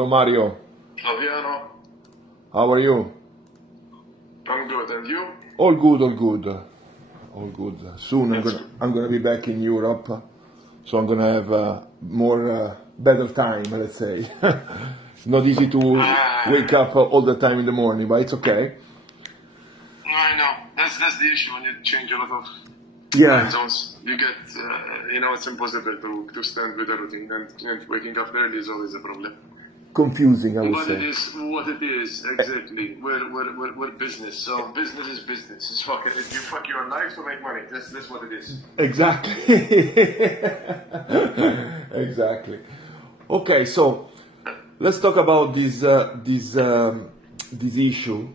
Hello Mario. Fabiano. How are you? I'm good, and you? All good, all good. All good. Soon That's I'm gonna be back in Europe, so I'm gonna have more better time, let's say. It's not easy to wake up all the time in the morning, but it's okay. I know. That's the issue when you change a lot of Yeah. time zones. You get, it's impossible to stand with a routine, and waking up early is always a problem. Confusing, I would But say. it is what it is, exactly. We're business, so business is business. It's fucking, if you fuck your life to make money, that's what it is. Exactly. Exactly. Okay, so let's talk about this issue.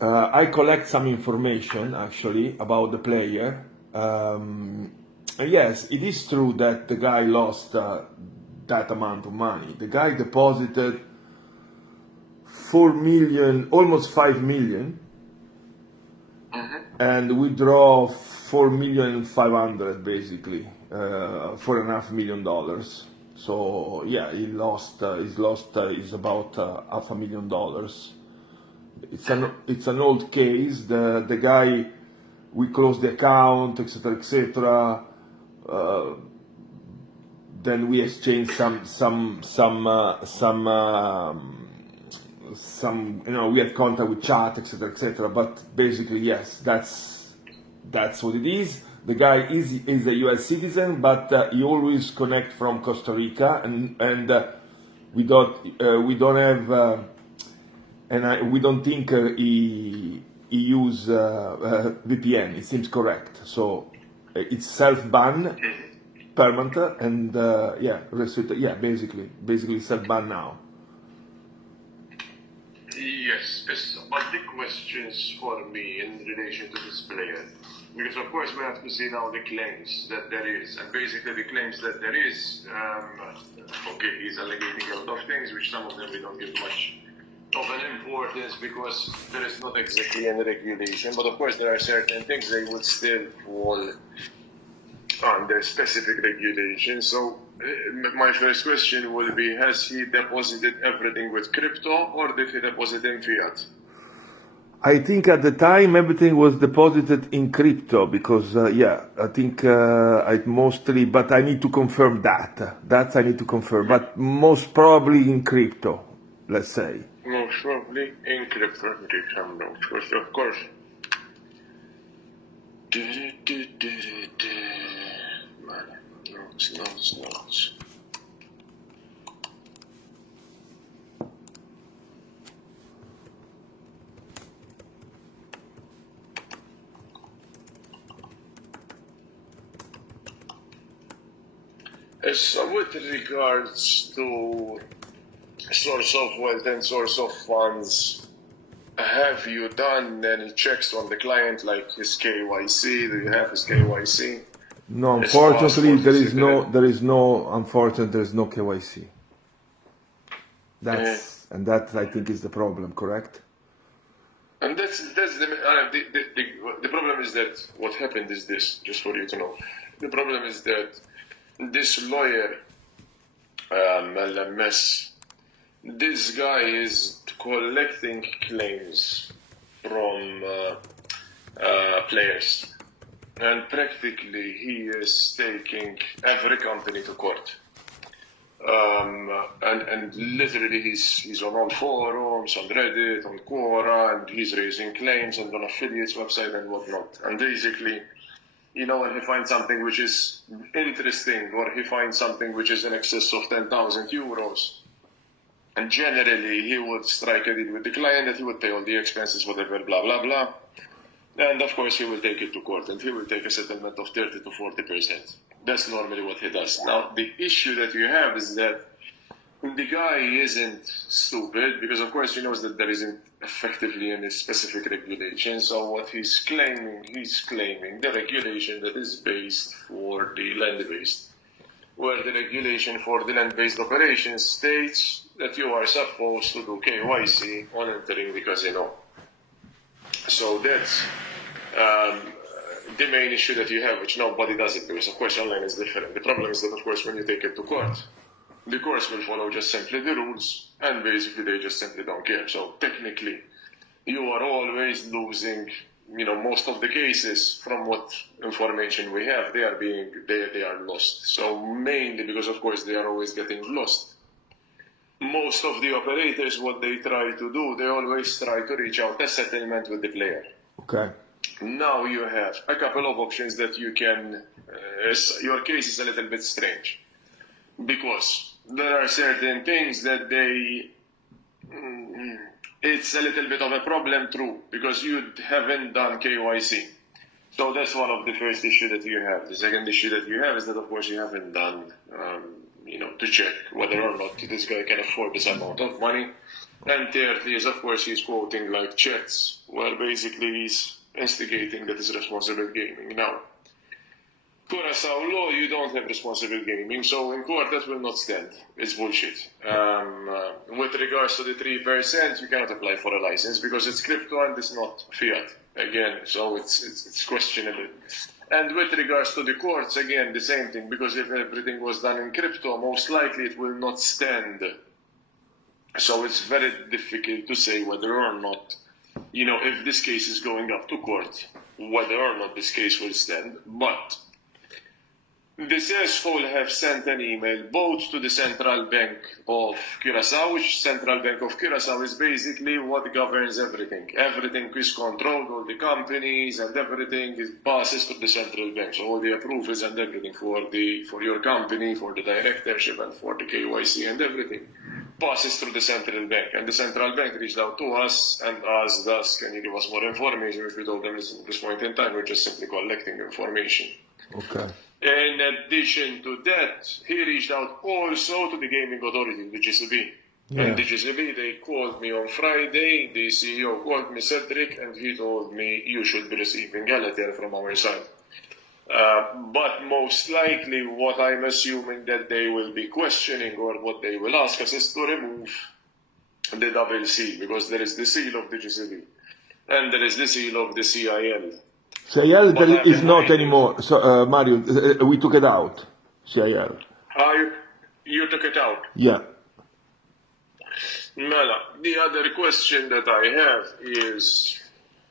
I collect some information actually about the player. Yes, it is true that the guy lost that amount of money. The guy deposited 4 million, almost 5 million, and withdraw 4,500,000 basically, $4.5 million. So yeah, he lost. Is about $500,000. It's an old case. The guy, we closed the account, etc., etc. Then we exchanged some we had contact with chat, etc., etc. But basically, yes, that's what it is. The guy is a U.S. citizen, but he always connect from Costa Rica, and we don't have. We don't think he use VPN. It seems correct. So it's self-ban, permanent, and restricted. Yeah, basically self-ban now. Yes, but the questions for me in relation to this player, because of course we have to see now the claims that there is, and basically the claims that there is, okay, he's allegating a lot of things, which some of them we don't give much of an importance because there is not exactly any regulation, but of course there are certain things they would still fall under specific regulation. So my first question will be, has he deposited everything with crypto or did he deposit in fiat? I think at the time everything was deposited in crypto because I think I mostly, but I need to confirm that. That I need to confirm, but most probably in crypto, let's say. Most probably in crypto, of course. Notes. So with regards to source of wealth and source of funds, have you done any checks on the client, like his KYC? Do you have his KYC? No, unfortunately, there is no KYC. That I think is the problem, correct? And that's the problem is that what happened is this, just for you to know. The problem is that this lawyer, LMS, this guy is collecting claims from players. And practically he is taking every company to court. And literally he's on all forums, on Reddit, on Quora, and he's raising claims and on affiliates website and whatnot. And basically, when he finds something which is interesting or he finds something which is in excess of 10,000 euros, and generally he would strike a deal with the client that he would pay all the expenses, whatever, blah, blah, blah. And of course he will take it to court and he will take a settlement of 30 to 40%. That's normally what he does. Now, the issue that you have is that the guy isn't stupid because of course he knows that there isn't effectively any specific regulation. So what he's claiming the regulation that is based for the land-based, where the regulation for the land-based operations states that you are supposed to do KYC on entering the casino. So that's the main issue that you have, which nobody does it because, of course, online is different. The problem is that, of course, when you take it to court, the course will follow just simply the rules, and basically they just simply don't care. So technically, you are always losing. Most of the cases, from what information we have, they are lost. So mainly because, of course, they are always getting lost. Most of the operators, what they try to do, they always try to reach out a settlement with the player. Okay. Now you have a couple of options that you can. Your case is a little bit strange because there are certain things that it's a little bit of a problem, true, because you haven't done KYC. So that's one of the first issue that you have. The second issue that you have is that, of course, you haven't done, to check whether or not this guy can afford this amount of money. And thirdly is, of course, he's quoting like chats where basically he's instigating that is responsible gaming. Now, Curacao law, you don't have responsible gaming, so in court that will not stand. It's bullshit. With regards to the 3%, you cannot apply for a license because it's crypto and it's not fiat. Again, so it's questionable. And with regards to the courts, again, the same thing, because if everything was done in crypto, most likely it will not stand. So it's very difficult to say whether or not, if this case is going up to court, whether or not this case will stand. But the CESFOL have sent an email both to the Central Bank of Curaçao, which Central Bank of Curaçao is basically what governs everything. Everything is controlled, all the companies and everything passes to the Central Bank. So all the approvals and everything for your company, for the directorship and for the KYC and everything passes through the Central Bank. And the Central Bank reached out to us and asked us, can you give us more information? If we told them at this point in time, we're just simply collecting information. Okay. In addition to that, he reached out also to the Gaming Authority, the GCB. Yeah. And the GCB, they called me on Friday, the CEO called me, Cedric, and he told me, you should be receiving a letter from our side. But most likely, what I'm assuming that they will be questioning or what they will ask us is to remove the double seal, because there is the seal of the GCB and there is the seal of the CIL. CIL there is not anymore. So, Mario, we took it out. CIL. You took it out? Yeah. No. The other question that I have is,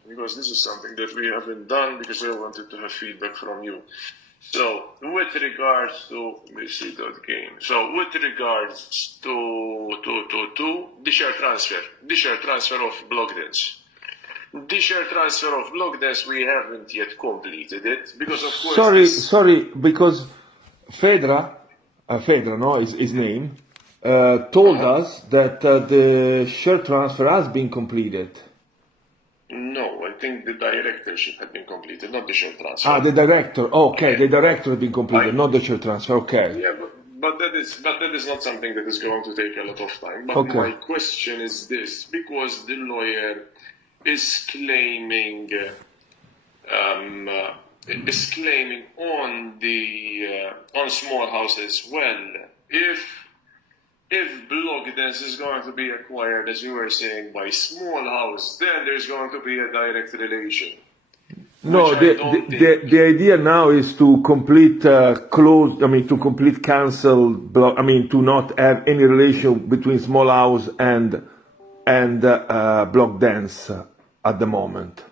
because this is something that we haven't done because I wanted to have feedback from you. So, with regards to BC.game, so with regards to the share transfer of Blockdance. The share transfer of Blockdance, we haven't yet completed it because of course. Sorry, because Fedra, no, is his name, told us that the share transfer has been completed. No, I think the directorship had been completed, not the share transfer. The director. Okay, the director had been completed, not the share transfer. Okay. Yeah, but that is not something that is going to take a lot of time. But okay. My question is this: because the lawyer is claiming on small house as well. If Blockdance is going to be acquired, as you were saying, by small house, then there's going to be a direct relation. No, the idea now is to complete cancel to not have any relation between small house and Blockdance at the moment.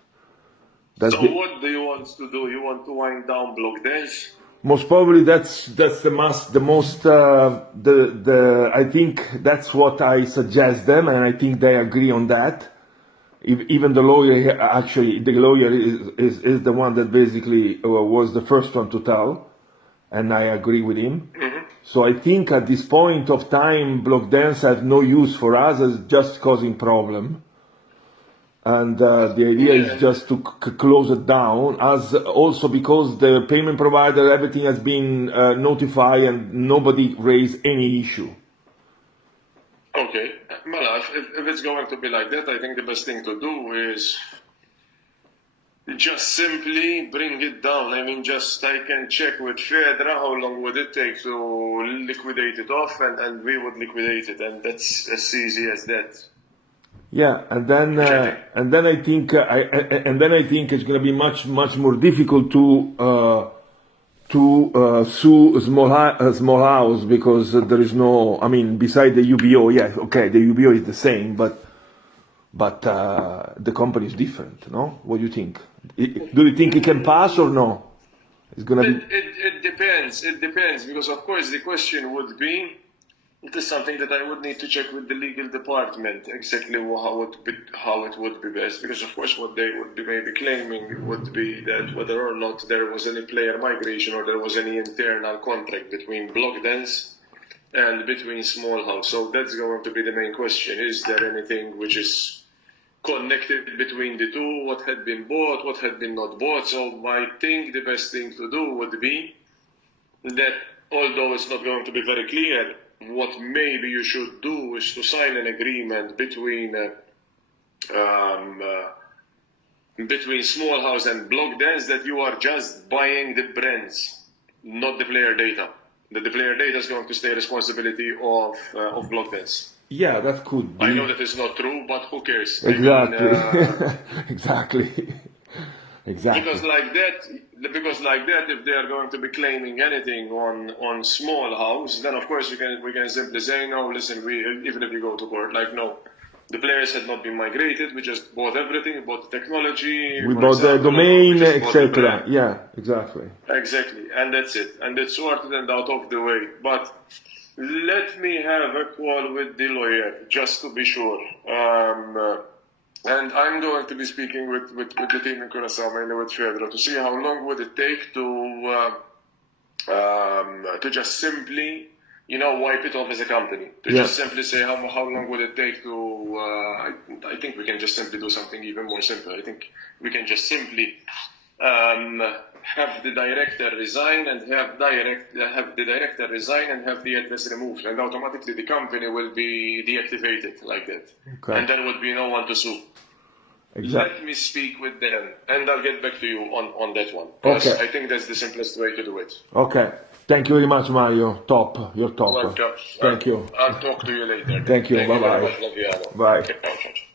What do you want to do? You want to wind down Blockdance? Most probably that's I think that's what I suggest them, and I think they agree on that. Even the lawyer is the one that basically was the first one to tell, and I agree with him. Mm-hmm. So I think at this point of time, Blockdance has no use for us, as just causing problem. And the idea is just to close it down, as also because the payment provider, everything has been notified and nobody raised any issue. Okay. Well, if it's going to be like that, I think the best thing to do is just simply bring it down. I can check with Fedra how long would it take to liquidate it off, and we would liquidate it, and that's as easy as that. Yeah, and then I think it's going to be much more difficult to to sue small house because there is no, I mean, beside the UBO, yeah, okay, the UBO is the same, but the company is different, no? What do you think? Do you think it can pass or no? It's gonna be. It depends. It depends because, of course, the question would be. It is something that I would need to check with the legal department exactly how it would be best. Because, of course, what they would be maybe claiming would be that whether or not there was any player migration or there was any internal contract between Blockdance and between Small House. So that's going to be the main question. Is there anything which is connected between the two? What had been bought? What had been not bought? So I think the best thing to do would be that, although it's not going to be very clear, what maybe you should do is to sign an agreement between Small House and Blockdance that you are just buying the brands, not the player data. That the player data is going to stay responsibility of Blockdance. Yeah, that could be. I know that it's not true, but who cares? Exactly. I mean, Exactly. Exactly. Because like that, if they are going to be claiming anything on Small House, then of course we can simply say, no, listen, even if we go to court, like, no, the players had not been migrated, we just bought everything, we bought the technology, we bought the domain, etc. Yeah, exactly. Exactly, and that's it, and it's sorted and out of the way. But let me have a call with the lawyer just to be sure. And I'm going to be speaking with the team in Curaçao, mainly with Pedro, to see how long would it take to just simply, wipe it off as a company. To just simply say how long would it take to. I think we can just simply do something even more simple. I think we can just simply have the director resign and have the director resign and have the address removed, and automatically the company will be deactivated like that. Okay. And there would be no one to sue. Exactly. Let me speak with them, and I'll get back to you on that one. Okay. I think that's the simplest way to do it. Okay. Thank you very much, Mario. Top. You're top. Welcome. Thank you. I'll talk to you later. Thank you. Bye-bye. Very much, Fabiano. Bye. Okay, ciao.